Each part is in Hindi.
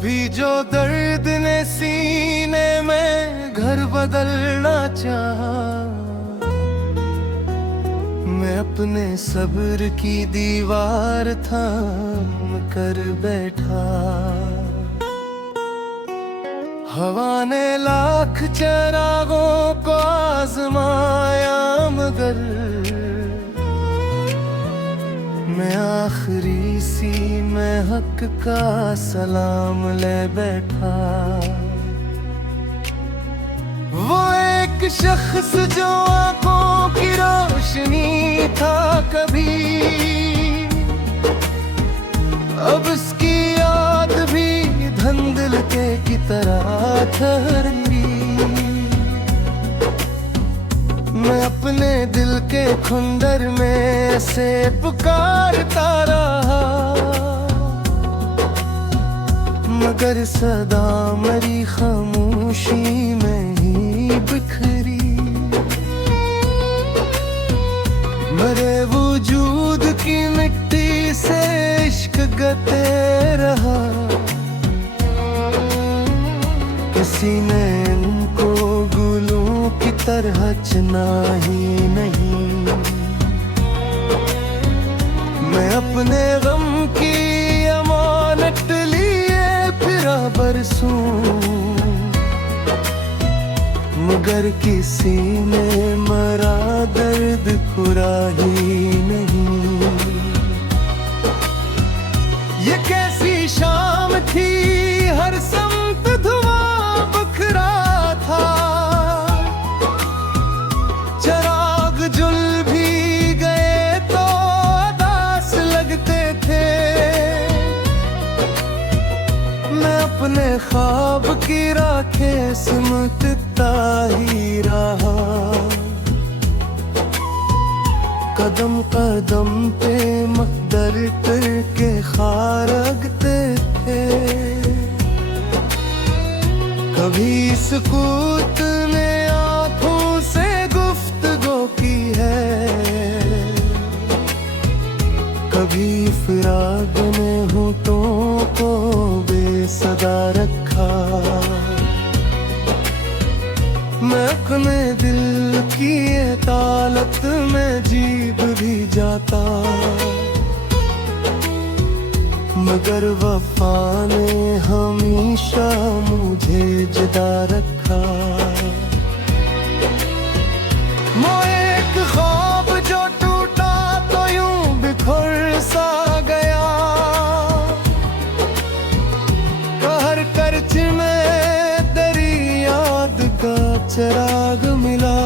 कभी जो दर्द ने सीने में घर बदलना चाहा, मैं अपने सब्र की दीवार थाम कर बैठा। हवा ने लाख चरागों को आजमाया, मगर मैं आखिरी सी मैं हक का सलाम ले बैठा। वो एक शख्स जो आंखों की रोशनी था कभी, अब उसकी याद भी धुंधलके की तरह ठहरी। मैं अपने दिल के खुंदर में से पुकारता रहा, मगर सदा मेरी खामोशी में ही बिखरी। मेरे वजूद की मिट्टी से इश्क गते रहा, किसी ने इनको गुलों की तरह चुना ही नहीं। मैं अपने गम की अमानत लिए फिरा बरसों, मगर किसी ने मरा दर्द खुरा ही नहीं। ये कैसी शाम थी, हर समत धुआं बखरा था। चराग जुल भी गए तो उदास लगते थे। मैं अपने ख्वाब की राखे सिमटता ही रहा, कदम कदम पे मकदर करके खारगते थे। कभी सुकूत ने आँखों से गुफ्तगू की है, कभी फिराक ने होठों को बेसदा रखा। मैं अपने दिल की तालत में जीभ भी जाता, मगर वफा ने हमेशा मुझे जुदा रखा। वो एक ख्वाब जो टूटा तो यूं बिखर सा गया, कहर करच में तेरी याद का चिराग मिला।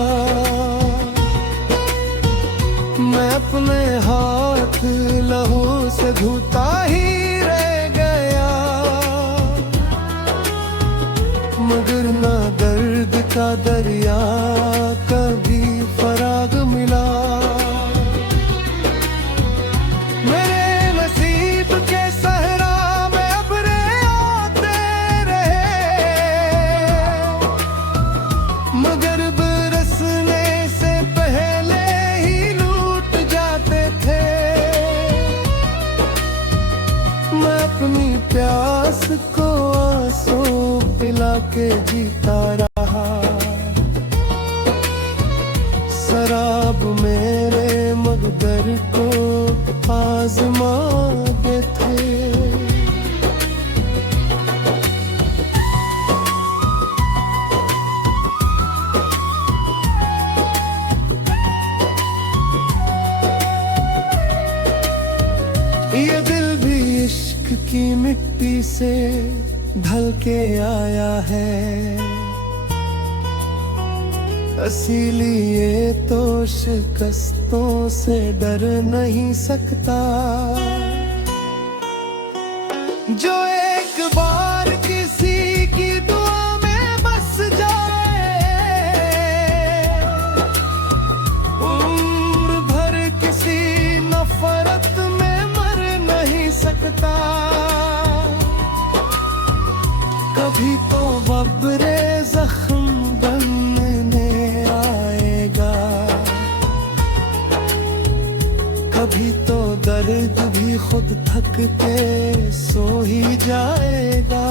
मैं अपने हाथ लहू से धोता ही रह गया, मगर ना दर्द का दरिया कभी फराग मिला। मेरे नसीब के सहरा में अबरे आते रहे, मगर बरसने से पहले ही लूट जाते थे। मैं अपनी प्यास को आंसू पिला के जीता रहा, शराब मेरे मकदर को आजमाते थे। ये दिल भी इश्क की मिट्टी से ढल के आया है, इसीलिए तो शिकस्तों से डर नहीं सकता। जो एक बार किसी की दुआ में बस जाए, उम्र भर किसी नफरत में मर नहीं सकता। कभी तो बबरे जख्म बनने आएगा, कभी तो दर्द भी खुद थक के सो ही जाएगा।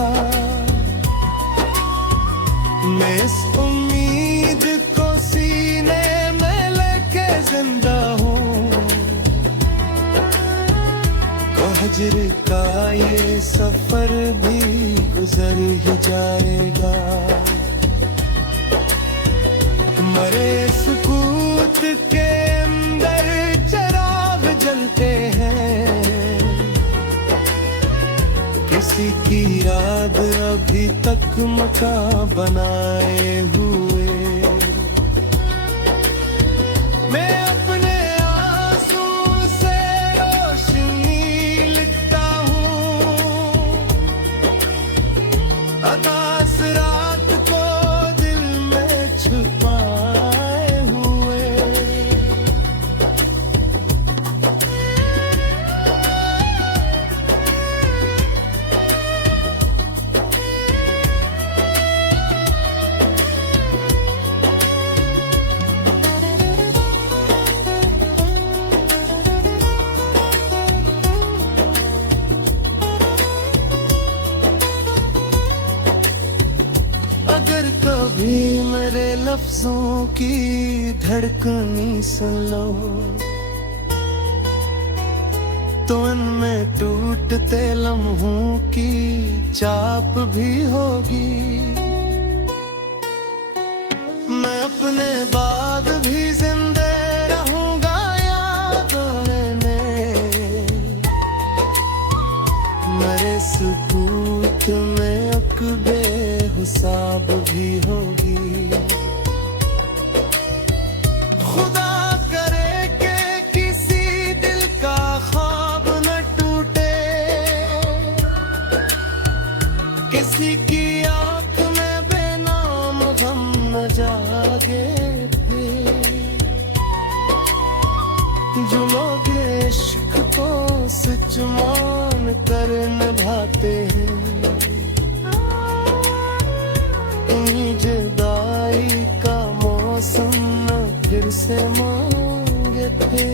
मैं इस उम्मीद को सीने में लेके जिंदा हूँ, हिज्र का ये सफर भी गुजर ही जाएगा। मरे सुकूत के अंदर चिराग जलते हैं, किसी की याद अभी तक मकान बनाए हुए। मैं अपने आंसू से रोशनी लिखता हूँ, अतास रात को दिल में छुपाए हुए। अगर कभी मेरे लफ्जों की धड़कनी सुन लो, तो इनमें टूटते लम्हों की चाप भी होगी। मैं अपने बाद भी जिंदा रहूंगा यादों में, मेरे सुकूत में अकबे हिसाब भी होगी। खुदा करे कि किसी दिल का ख्वाब न टूटे, किसी की आंख में बेनाम गम न जागे फिर। जो लोग इश्क को सच मान कर निभाते हैं, जुदाई का मौसम न फिर से मांगे थे।